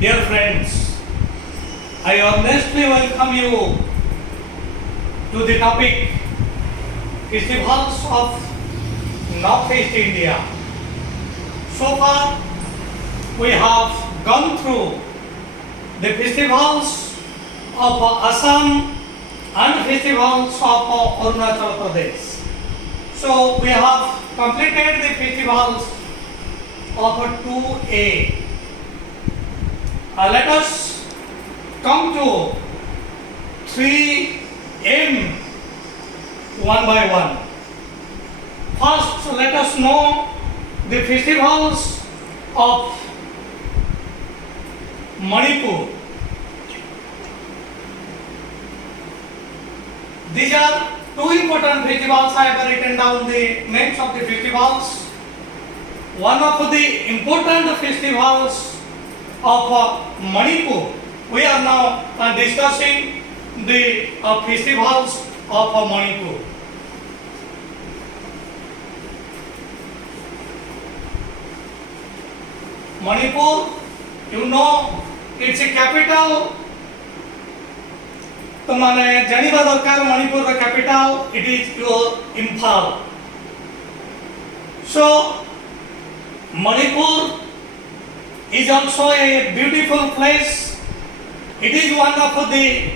Dear friends, I honestly welcome you to the topic Festivals of Northeast India. So far, we have gone through the festivals of Assam and festivals of Arunachal Pradesh. So we have completed the festivals of 2A. Let us come to 3M one by one. First, let us know the festivals of Manipur. These are two important festivals. I have written down the names of the festivals. One of the important festivals of Manipur. We are now discussing the festivals of Manipur. Manipur, you know, it's a capital. तो माने जानिबा दरकार मणिपुर का capital it is your Imphal. So Manipur is also a beautiful place. It is one of the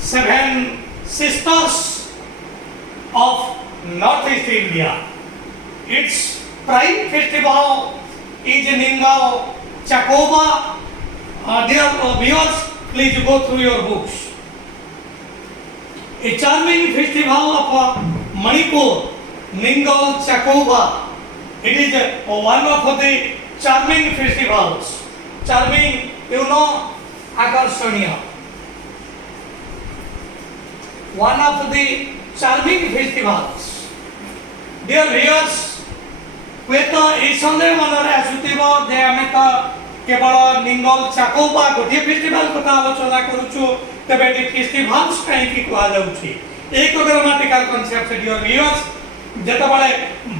7 sisters of Northeast India. Its prime festival is Ningal Chakoba. Dear viewers, please go through your books. A charming festival of Manipur, Ningal Chakoba. It is one of the charming festivals. Charming, you know, Akarsaniya. One of the charming festivals. Dear viewers, हुएत ए सन्देह मनरे आसुथिबो जे आमे त केवल निंगल चाकोबा गोटे festival कथा आलोचना करूछु तबे ए festivals काई की कुआ जाउछि एक ग्रामेटिकल कांसेप्ट डियर व्यूअर्स जेतबळे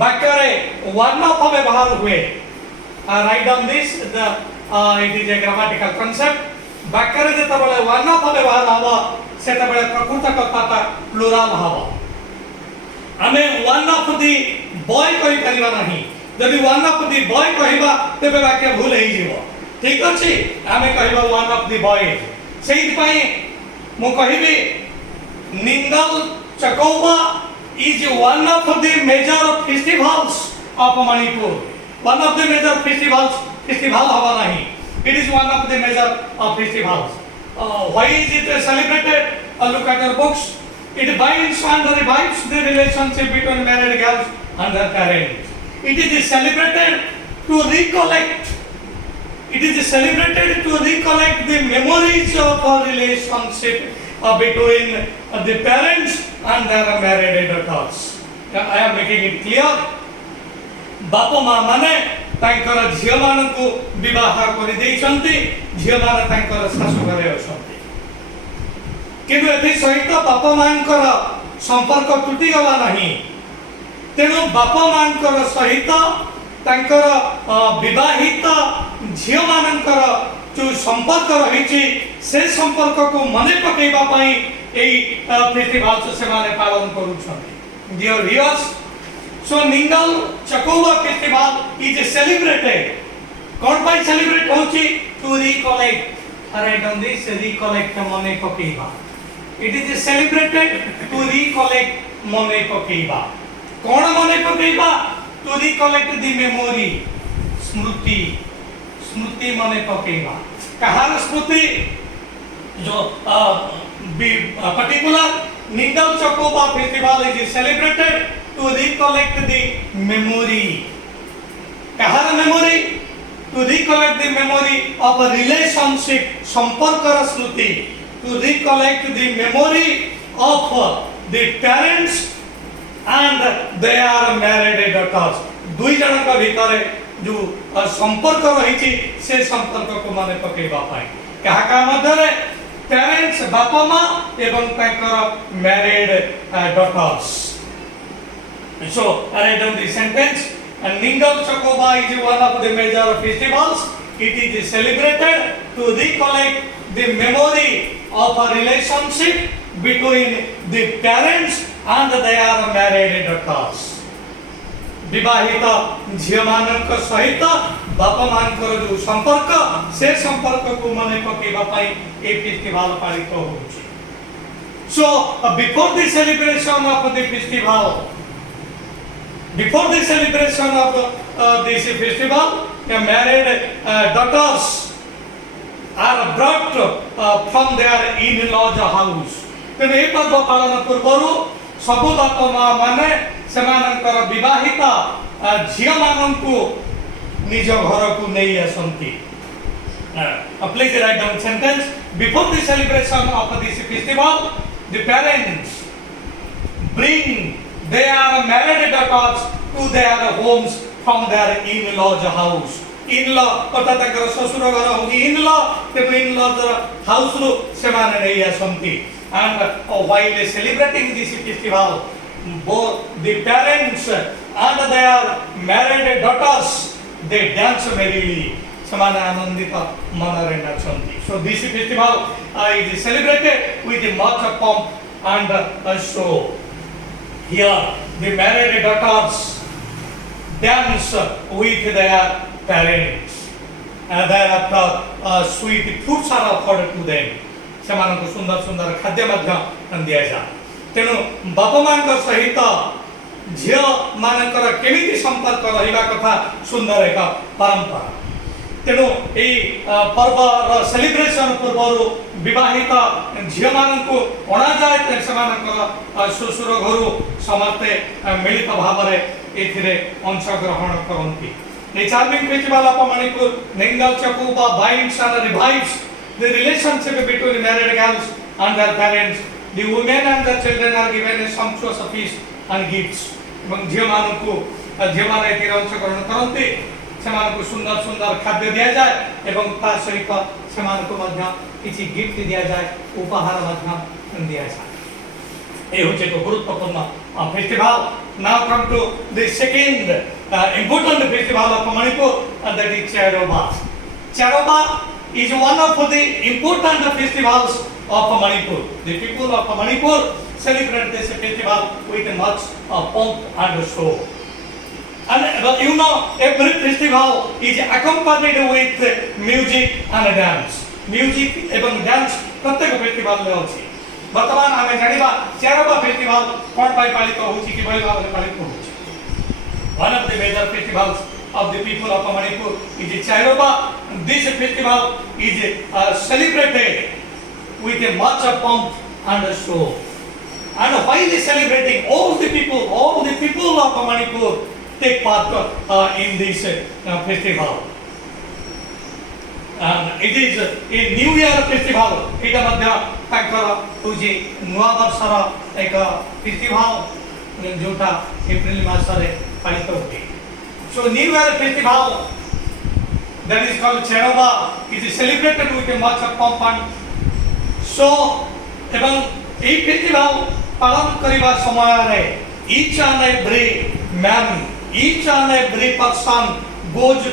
वाक्यरे वर्ण व्यवहार हुए write down this the it is a grammatical concept वाक्यरे जेतबळे वर्ण व्यवहार हबो सेतबळे प्रकृत कथाटा प्लुराल हबो आमे वन ऑफ द बॉय कहि परिबा नाही जदि वन ऑफ द बॉय कहिबा तेबे वाक्य भूल हेइ जिवो ठीक अछि आमे कहिबा वन ऑफ द बॉय सेहि पई मु कहिबी निंगल चकोबा is one of the major festivals of Manipur. One of the major festival haba nahi. It is one of the major festivals. Why is it celebrated? Look at your books. It binds and revives the relationship between married girls and their parents. It is celebrated to recollect. It is celebrated to recollect the memories of a relationship between the parents and their married daughters. I am making it clear. बापा माँ माने तांकर झियो मान को विवाह कर देइछन्ति झियो मान तांकर सासु घरे अछन्ति किंतु एथि सहित बापा मांकर संपर्क टूटी गला नहीं तेणु बापा मांकर सहित तांकर विवाहित झियो मानकर जो संपर्क रही से संपर्क को मन पकेबा पई एई फेस्टिवल से माने पालन करूछन्ति. Dear viewers, so Ningol Chakouba festival is celebrated कोन पई सेलिब्रेट होछि to recollect write on this recollect मने पकेबा. It is celebrated to recollect मने पकेबा. कोन मने पकेबा टू रिकलेक्ट द मेमोरी स्मृति स्मृति मने पकेबा. कहार स्मृति जो particular Ningal Chakoba festival is celebrated to recollect the memory. Kahar memory? To recollect the memory of a relationship, samparkara smruti. To recollect the memory of the parents and their married daughters. दुई जन का भीतर जो संपर्क रही से संपर्क को माने पकेबा पाए कहा का मधरे पेरेंट्स बापा माँ एवं तांकर married daughters. So write down the sentence And Ningal Chakoba is one of the major festivals. It is celebrated to recollect the memory of a relationship between the parents and their married daughters. विवाहित झील मान सहित बापा मान जो संपर्क से संपर्क को मन पकड़ाई ये फेस्टिवल पालित हो। So before the celebration of the festival, this festival, the married daughters are brought from their in-laws house. तेणु ये पर्व पालन पूर्व सबु बापा माँ माने सेमानंकर विवाहित झील मानंकु निज घर को नहीं आसंती। Please write down sentence. Before the celebration of this festival, the parents bring their married daughters to their homes from their in-laws house. In-law अर्थात अगर ससुर घर होगी in-law तेणु in-law house रू सेमाने नहीं आसंती। And while celebrating this festival, both the parents and their married daughters they dance merrily. Samana anandita manare nachanti. So this festival is celebrated with much pomp and show. Here the married daughters dance with their parents, and thereafter sweet foods are offered to them. सेमानंकु सुंदर सुंदर खाद्य मध्य दिया जाए। तेणु बापा मां सहित झील मानकर केमिति संपर्क रहिबा कथा सुंदर एक परंपरा। तेणु यही पर्व सेलिब्रेशन पूर्व विवाहित झील मानंकु अणा जाए सेमानकर ससुर घर समस्ते मिलित भाव में एथिरे अंशग्रहण करती। The charming festival of Manipur, Nengal Chakuba binds and revives the relationship between married girls and their parents. The women and the children are given a sumptuous feast and gifts. এবং ঝিଅମାନଙ୍କୁ ଝିଅମାନେ ଏଥିରେ ଅଂଶଗ୍ରହଣ କରନ୍ତି। ସେମାନଙ୍କୁ ସୁନ୍ଦର ସୁନ୍ଦର ଖାଦ୍ୟ ଦିଆଯାଏ ଏବଂ ତା ସହିତ ସେମାନଙ୍କୁ ମଧ୍ୟ କିଛି ଗିଫ୍ଟ ଦିଆଯାଏ, ଉପହାର ମଧ୍ୟ ଦିଆଯାଏ। ये होचे एक गुरुत्वपूर्ण festival. Now come to the second important festival of Manipur, and that is Charoba. Charoba is one of the important festivals of Manipur. The people of Manipur celebrate this festival with much pomp and show. And you know, every festival is accompanied with music and dance. Music এবং dance प्रत्येक festival में होची। वर्तमान आमे जानिबा चारोबा festival कोन पाई पालित होची कि बड़ी भाव पालित होची। One of the major festivals of the people of Manipur is Charoba. This festival is celebrated with a much pomp and show. And while celebrating, all the people of Manipur take part in this festival. It is a New Year festival. Ita madhya tankara hoji nua barshara ek festival jota April masare palito hote. So New Year festival that is called Charoba is celebrated with a much pomp and show. Ebang ei festival palan kariba samayare each and every man, each and every person goes to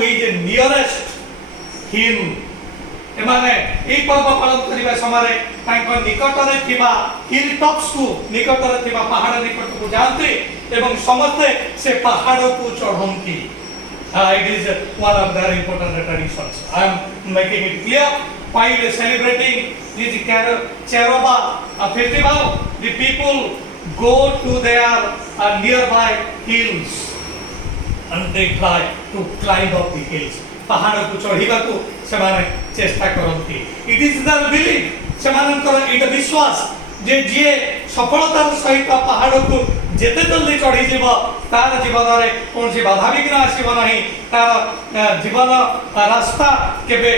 his nearest hill. एमाने एक पर्व पालन करिबा समय तांक निकटरे थिबा हिल tops को निकटरे थिबा पहाड़ निकट को जानते एवं समस्ते से पहाड़ को चढ़ंती। It is one of the important traditions. I am making it clear while celebrating this Charoba festival, the people go to their nearby hills and they try to climb up the hills. पहाड़ को चढ़ीबा को सेमाने चेष्टा करती। It is their belief, सेमानकर एटा विश्वास जे जे सफलतार सहित पहाड़ को जेते जल्दी चढ़ी जीव तार जीवन रे कोनसी बाधा विघ्न आसीब नाही, तार जीवन रास्ता केबे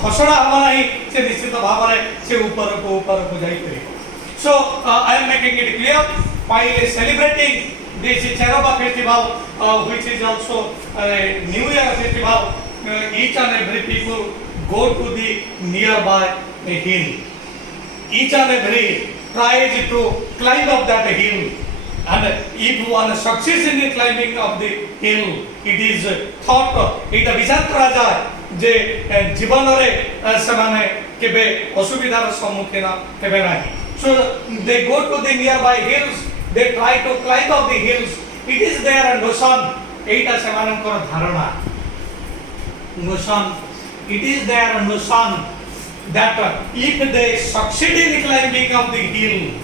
खसड़ा हबा नाही, से निश्चित भाव रे से ऊपर को जाई परिबो। So I am making it clear while celebrating this Charoba festival, which is also a New Year festival, each and every people go to the nearby hill. Each and every tries to climb up that hill, and if one succeeds in the climbing of the hill, it is thought, it विचार करा जाए जे जीवन रे समाने केबे असुविधार सम्मुखीन हेबे नाही. So they go to the nearby hills, they try to climb up the hills. It is their notion, एटा सेमानकर धारणा notion, it is their notion that if they succeed in climbing up the hill,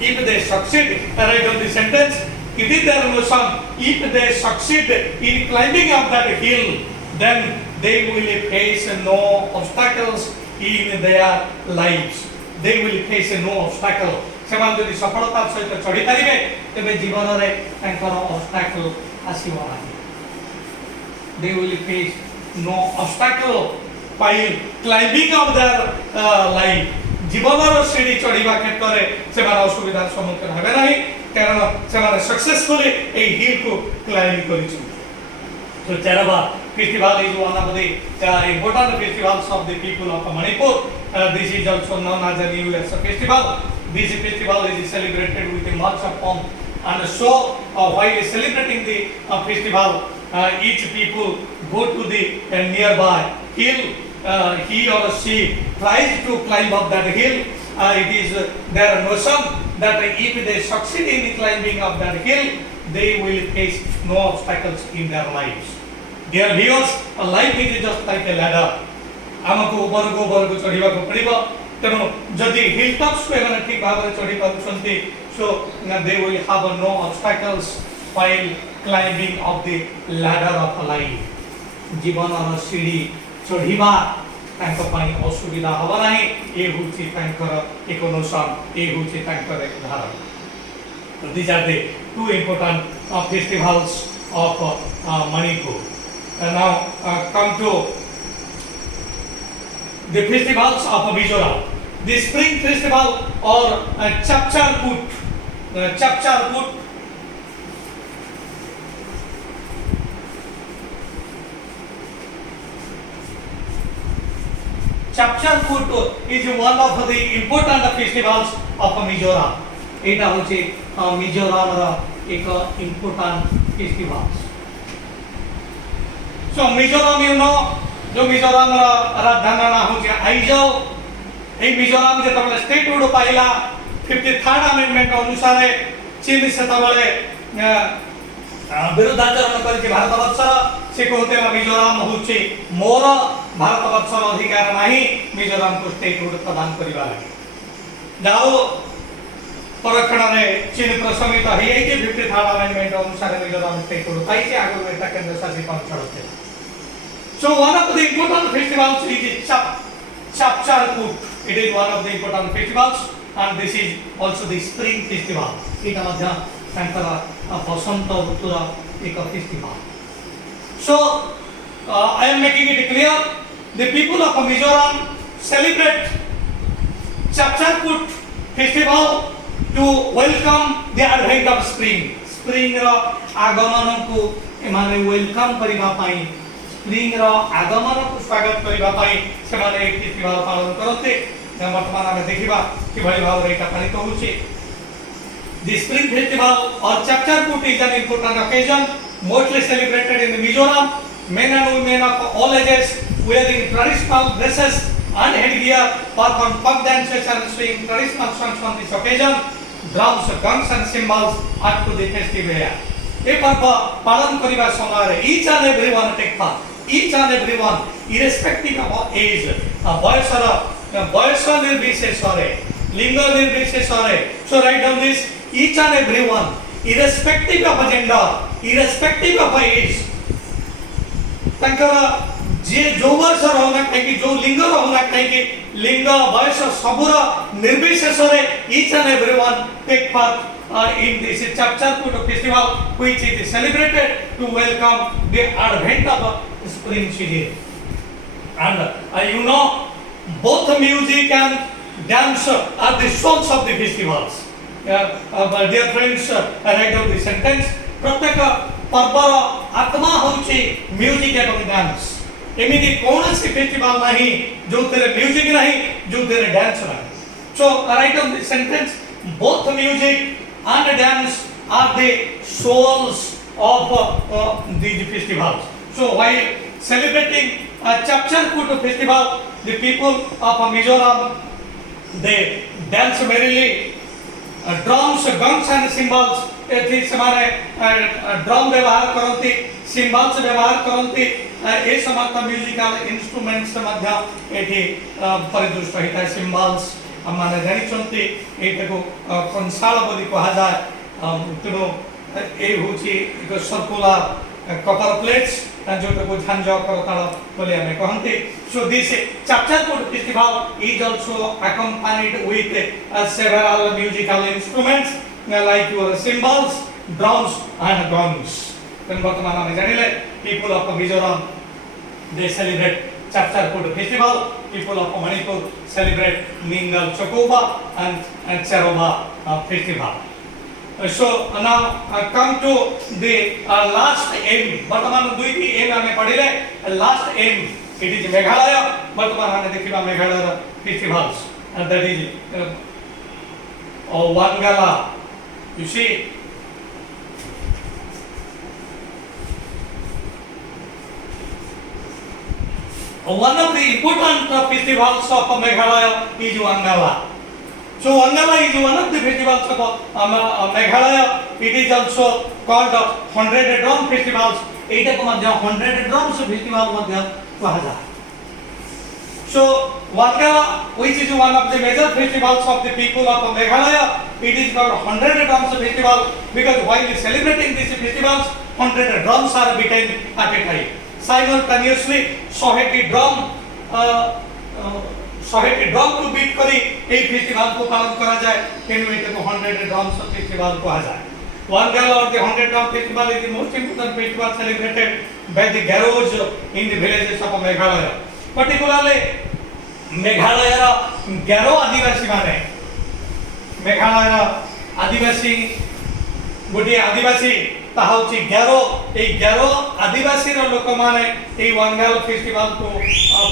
if they succeed, write on the sentence, it is their notion, if they succeed in climbing up that hill, then they will face no obstacles in their lives. They will face no obstacle. ସେମାନେ ଯଦି ସଫଳତାର ସହିତ ଚଢ଼ି ପାରିବେ ତେବେ ଜୀବନରେ ତାଙ୍କର obstacle ଆସିବ ନାହିଁ. They will face no obstacle while climbing up their life. ଜୀବନର ସିଡ଼ି ଚଢ଼ିବା କ୍ଷେତ୍ରରେ ସେମାନେ ଅସୁବିଧାର ସମ୍ମୁଖୀନ ହେବେ ନାହିଁ କାରଣ ସେମାନେ ସକ୍ସେସଫୁଲି ଏହି ହିଲ୍କୁ କ୍ଲାଇମ୍ବ କରିଛନ୍ତି. So Charaba festival is one of the important festivals of the people of Manipur. This is also known as the New Year's festival. This festival is celebrated with much pomp, and so while celebrating the festival, each people go to the nearby hill. He or she tries to climb up that hill. It is their notion that if they succeed in climbing up that hill, they will face no obstacles in their lives. Dear viewers, life is just like a ladder. आमको ऊपर को चढ़ीबा को पड़िबो तेनो जदि हिल tops पे माने ठीक भाबरे चढ़ी पारुछंती so they will have no obstacles while climbing up the ladder of life. जीवनर सीढ़ी चढ़ीबा तांको पई असुविधा हबा नाही. ए होची तांकर एक अनुसार ए होची तांकर एक धारणा. So these are the two important festivals of Manipur. And now come to the festivals of Mizoram. The spring festival or Chapchar Kut. Chapchar Kut. Chapchar Kut is one of the important festivals of Mizoram. एटा होचे मिजोराम रा एक important festivals. So Mizoram you know जो मिजोराम रा राजधानी ना होचे आइजल. ए मिजोराम जे तबले statehood पाइला 53rd amendment अनुसार चीन से तबले विरोधाचरण करके भारतवर्षर से कहते मिजोराम होचे मोर भारतवर्षर अधिकार नाही मिजोराम को स्टेटहुड प्रदान करिबा लागि. जाओ परखण रे चीन प्रशमित है कि 53rd अमेंडमेंट अनुसार मिजोराम स्टेटहुड पाइছে आगो एटा केंद्र शासित अंचल थे. So one of the important festivals is Chapchar Kut. It is one of the important festivals and this is also the spring festival. एटा मध्ये तांकर बसंत ऋतुर एक festival. So I am making it clear the people of Mizoram celebrate Chapchar Kut festival to welcome the advent of spring. Spring ro आगमन को एमाने welcome करिबा पई spring रो आगमन को स्वागत करिबा पई सेमाने एक फेस्टिवल पालन करते. वर्तमान आमे देखिबा कि भली भाव रे एटा पालित होउची. The spring festival or Chapchar Kut is an important occasion mostly celebrated in Mizoram. Men and women of all ages wearing traditional dresses and headgear perform folk dances and sing traditional songs on this occasion. Drums, guns and cymbals add to the festive air. ए पर्व पालन करिबा समय each and everyone take part. Each and everyone irrespective of age, बयस निर्विशेषरे लिंग निर्विशेषरे. So write down this, each and everyone irrespective of gender, irrespective of age, तांकर जे जो वर्ष रहना कहीं जो लिंग रहना कहीं लिंग बयस सबुर निर्विशेषरे each and everyone take part in this Chapchar Kut festival which is celebrated to welcome the advent of spring season. And you know both music and dance are the souls of the festivals. Dear friends, write down the sentence. प्रत्येक पर्वर आत्मा होची music एवं dance. एमिति कोनसी festival नहीं जो तेरे music नहीं जो तेरे डांस नहीं. So write down the sentence. Both music and dance are the souls of these festivals. So while celebrating Chapcharkut festival. The people of Mizoram, they dance merrily. Drums, gongs and cymbals एथि समाने drum व्यवहार करती, symbols व्यवहार करती, ए समस्त musical instruments मध्य एथि परिदृष्ट होता है। सिम्बल्स माने जानिछंती एटा को कंसाल बोली कहा जाय। तेणु ए होची एक सर्कुलर कपर प्लेट्स जोटा को झांझ करताल बोली आमे कहंती। So this Chapcharkut festival is also accompanied with several musical instruments like your cymbals, drums and gongs. Then वर्तमान में जानिले people of Mizoram they celebrate Chapcharkut festival. People of Manipur celebrate Ningal Chokoba and Cheroba festival. So now come to the last aim. वर्तमान दुईटी aim हमें पढ़िले। Last aim it is Meghalaya. वर्तमान हमें देखिबा Meghalaya festivals and that is Wangala. You see, one of the important festivals of Meghalaya is Wangala. So Wangala is one of the festivals of Meghalaya. It is also called 100 Drum Festivals. एटा को मध्य 100 Drums Festival मध्य कहा जाए। So Wangala, which is one of the major festivals of the people of Meghalaya, it is called 100 Drums Festival because while celebrating these festivals, 100 drums are beaten at a time. Simultaneously, 100 drum to beat करी एक festival को पालन करा जाए। तेणु एटा को 100 Drums Festival कहा जाए। Wangala or the 100 Drum Festival is the most important festival celebrated by the Garos in the villages of Meghalaya. Particularly मेघालयर Gairo आदिवासी माने मेघालयर आदिवासी गोटे आदिवासी ताहाउची गैरो ए गैरो आदिवासी रो लोक माने ए वांगल फेस्टिवल को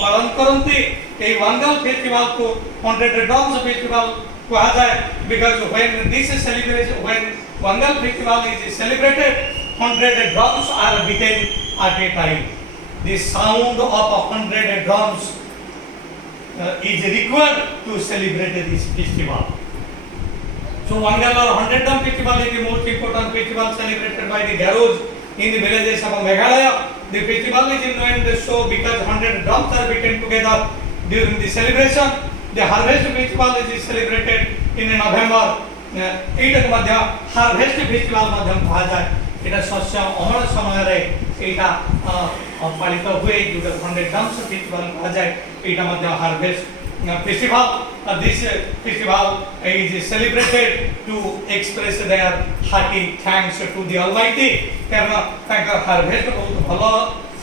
पालन करंती। ए वांगल फेस्टिवल को 100 Drums Festival कहा जाए because when this is celebrated, when Wangal festival is celebrated, 100 drums are beaten at a time. The sound of 100 drums is required to celebrate this festival. So Wangala 100 Drum Festival is the most important festival celebrated by the Garos in the villages of Meghalaya. The festival is named so because 100 drums are beaten together during the celebration. The Harvest Festival is celebrated in November. एटा के मध्य harvest festival मध्यम कहा जाए। एटा शस्य अमल समय रे एटा पालित हुए जो 100 Drums Festival कहा जाए। एटा मध्य harvest festival. This festival is celebrated to express their hearty thanks to the Almighty. कारण तांका हार्वेस्ट बहुत भलो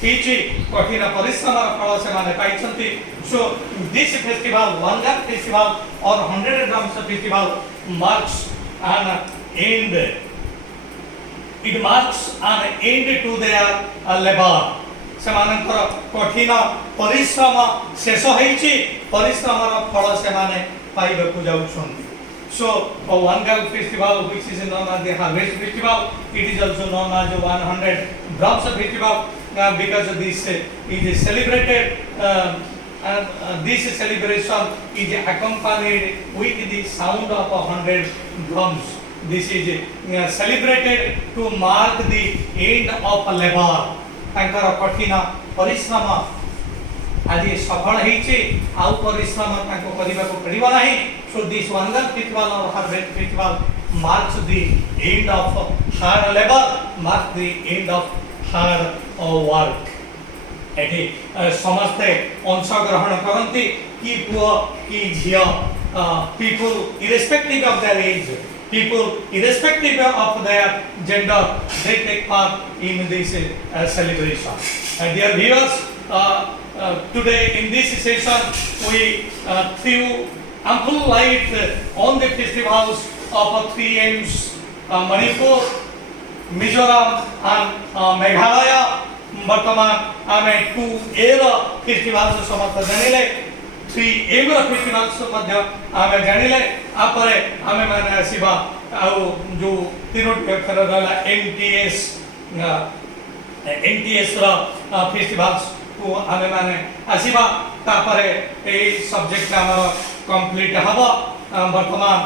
हीची कठिन परिश्रम फल से माने पाइछंती। So this festival, Wangal festival or 100 Drums Festival marks an end. It marks an end to their labor. सेमानंकर कठिन परिश्रम शेष होईची परिश्रमर फल से माने पाइबा को जाउछंती। So Wangal festival, which is known as the Harvest Festival, it is also known as the 100 Drums Festival because this is celebrated. This celebration is accompanied with the sound of 100 drums. This is celebrated to mark the end of labor. तांकर कठिन परिश्रम आज सफल होईचे आउ परिश्रम तांको करिबा को पड़िबो नाही। So this Wangal festival or Harvest festival marks the end of hard labor, marks the end of hard work. एठी समस्ते अंशग्रहण करती कि पुआ कि झिया people irrespective of their age, people irrespective of their gender, they take part in this celebration. Dear viewers, today in this session we threw ample light on the festivals of 3 M's, Manipur, Mizoram and Meghalaya. वर्तमान आमे 2A festivals समस्त जानिले 3M festivals मध्य आमे जानिले आपरे आमे माने आसीबा आउ जो तीनोटी अक्षर रहला NTS रा फेस्टिवल्स को आमे माने आसीबा तापरे ए सब्जेक्ट हमर कंप्लीट हबो वर्तमान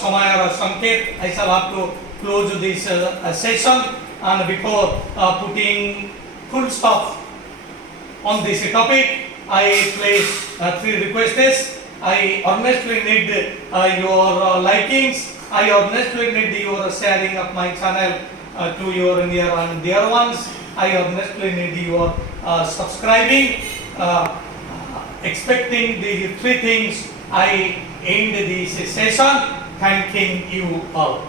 समयर संकेत I shall have to close this session and before putting full stop on this topic I place 3 requests. I earnestly need your likings. I earnestly need your sharing of my channel to your near and dear ones. I earnestly need your subscribing. Expecting the 3 things, I end this session. Thanking you all.